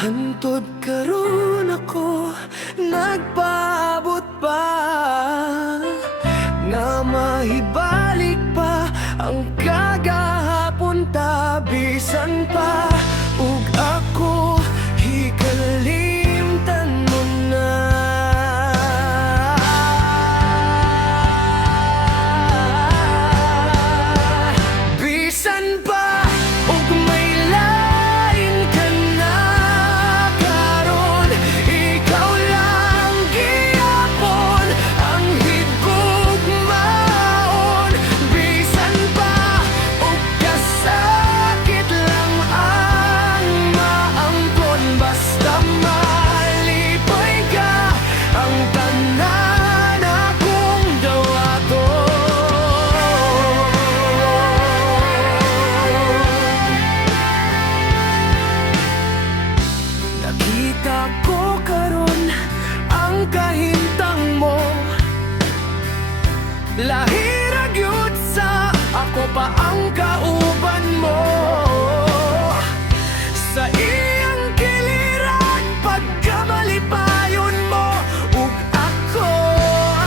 Hantod karon ako nagpaabot pa na mahibalik pa ang kagahapon ta bisan pa ug ako hikalimtan mo na. Bisan pa ug may lain ka na karon, ikaw lang gihapon ang higugmaon. Bisan pa ug kasakit lang ang maangkon, basta malipay ka ang tanan akong dawaton. Nakita ko karon ang kahintang mo, lahira gyud sa ako pa ang kauban mo. Sa iyang kiliran pagkamalipayon mo ug ako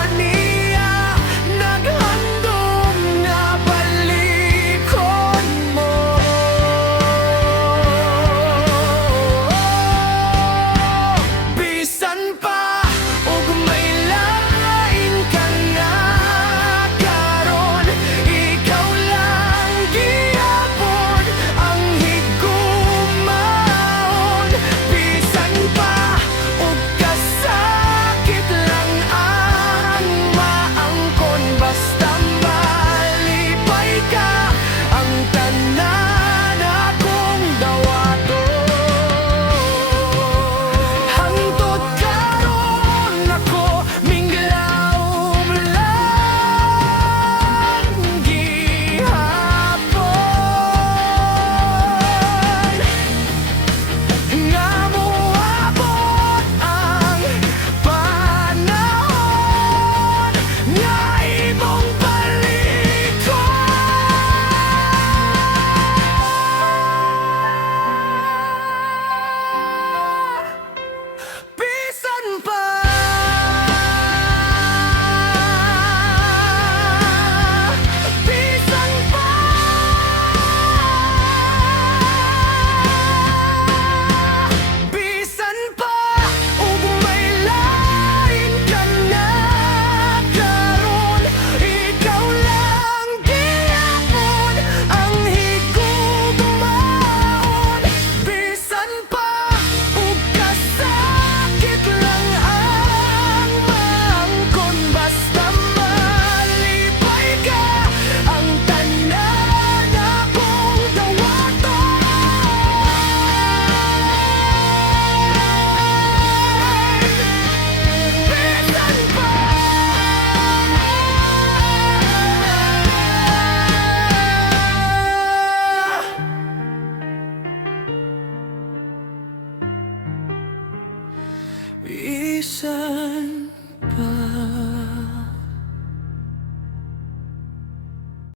aniya naghandom nga balikon mo. Bisan pa ug may lain ka na karon, ikaw lang gihapon ang higugmaon. Bisan pa ug kasakit lang ang maangkon, basta malipay ka ang tanan akong dawaton. Hangtod karon ako minglawom lang gihapon nga moabot ang panahon nga imong balikon. Bisan pa bisan pa bisan pa ug may lain ka na karon, ikaw lang gihapon ang higugmaon. Bisan pa ug kasakit lang ang maangkon, basta malipay ka ang tanan akong dawaton. Bisan pa bisan